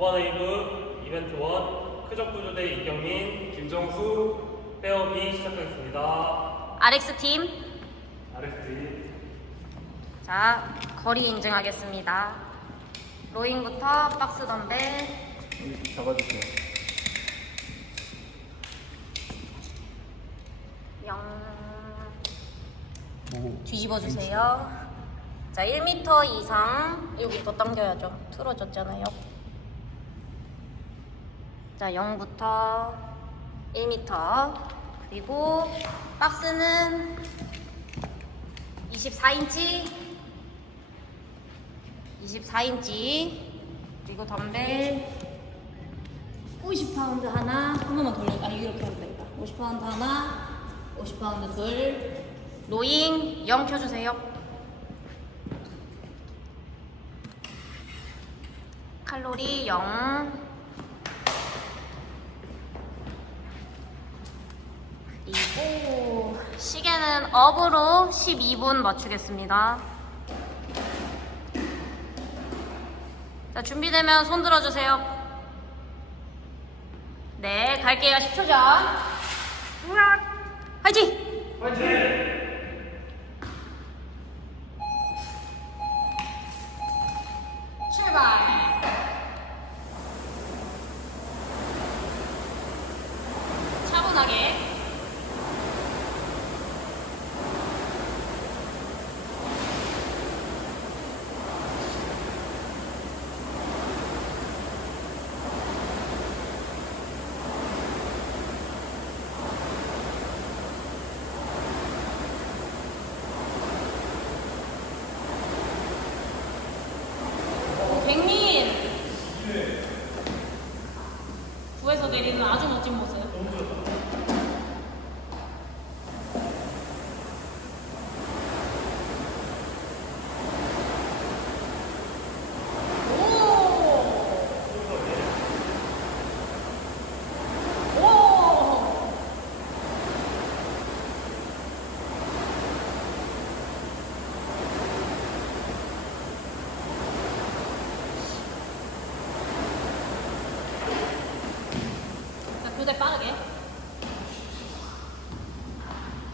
어바네이브 이벤트 원 크적구조대 이경민 김정수 페어비 시작하겠습니다. RX 팀. RSD 자, 거리 인증하겠습니다. 로잉부터 박스 덤벨. 잡아주세요. 영. 뒤집어 주세요. 자, 1m 이상 여기 더 당겨야죠. 틀어졌잖아요. 자, 0부터 1m. 그리고 박스는 24인치. 24인치. 그리고 덤벨 50파운드 하나. 한 번만 돌려. 아, 이렇게 하면 되겠다. 50파운드 하나. 50파운드 둘. 노잉 0 켜주세요. 칼로리 0. 시계는 업으로 12분 맞추겠습니다. 자, 준비되면 손 들어주세요. 네, 갈게요. 10초 전. 화이팅! 출발! 차분하게. 오, 백민! 부에서 내리는 아주 멋진 모습. 오! 오! 자, 교대 빠르게.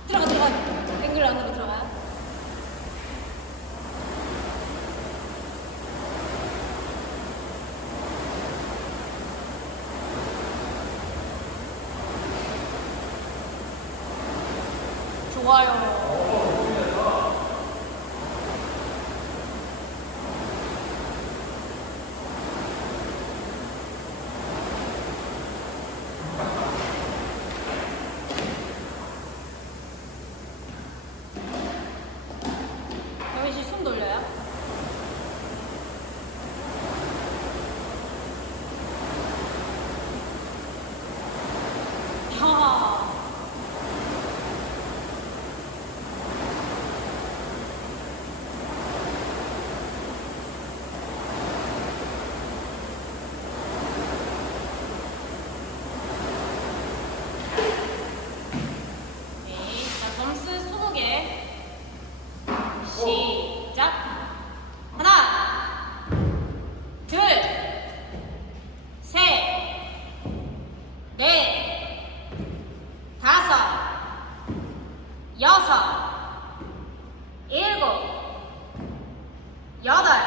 들어가, 들어가. 앵글 안으로 들어가요. 좋아요. 여기 씨 숨 돌려요? 야. 네, 자 점수 20개. 시작. 하나, 둘, 셋, 넷, 다섯, 여섯, 일곱, 여덟,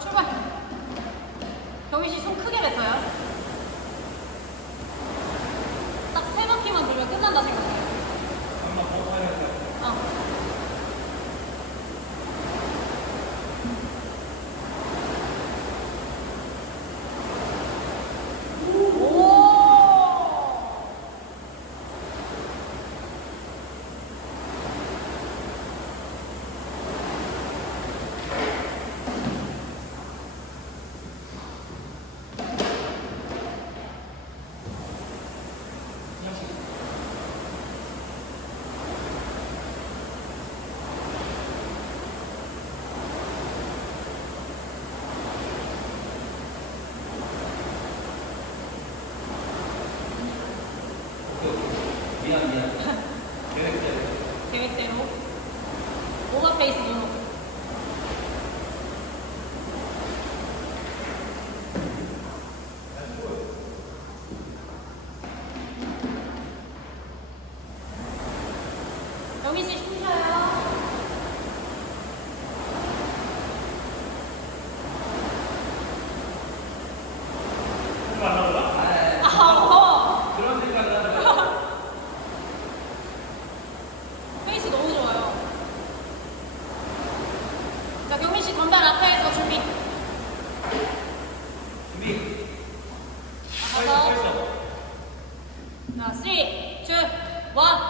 출발. 경희 씨 손 크게 뱉어요. 딱 세 바퀴만 돌면 끝난다 생각해요. 어. 하나, 쓰리, 투, 원.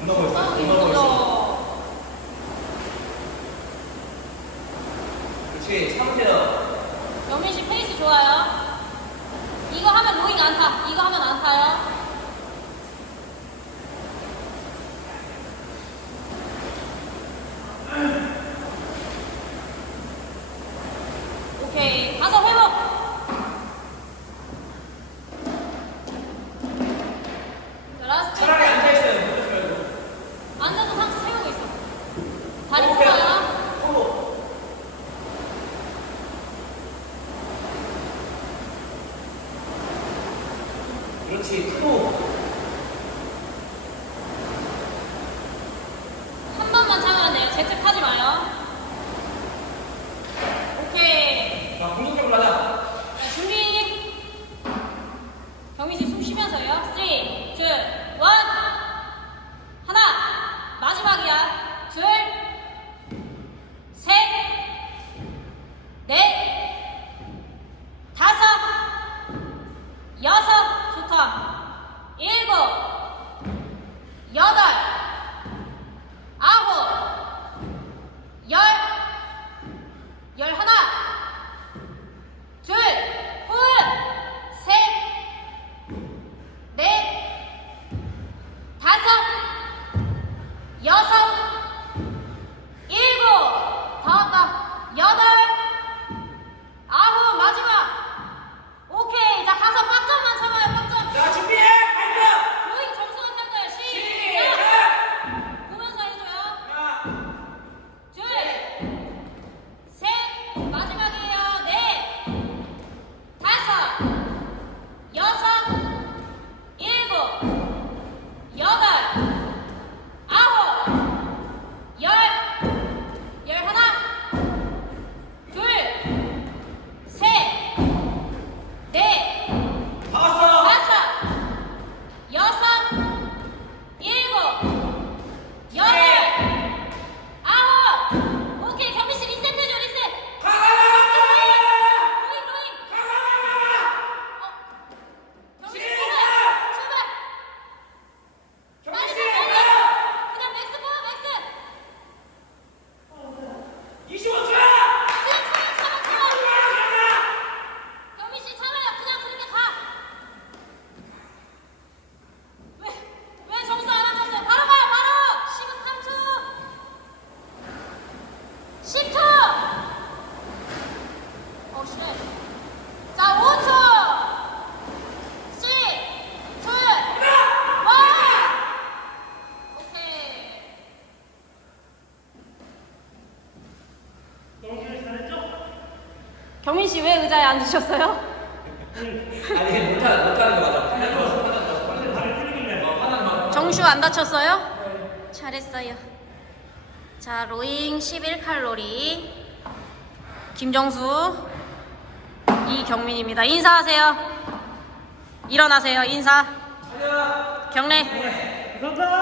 안 나가요. 안 나가요. 경민 씨 왜 의자에 앉으셨어요? 아니 못하는 못하는 거 맞아. 하나 더, 하나 더, 하나 더. 어, 하나 더. 정수 안 다쳤어요? 잘했어요. 자, 로잉 11칼로리. 김정수, 이경민입니다. 인사하세요. 일어나세요. 인사. 경례. 감사합니다.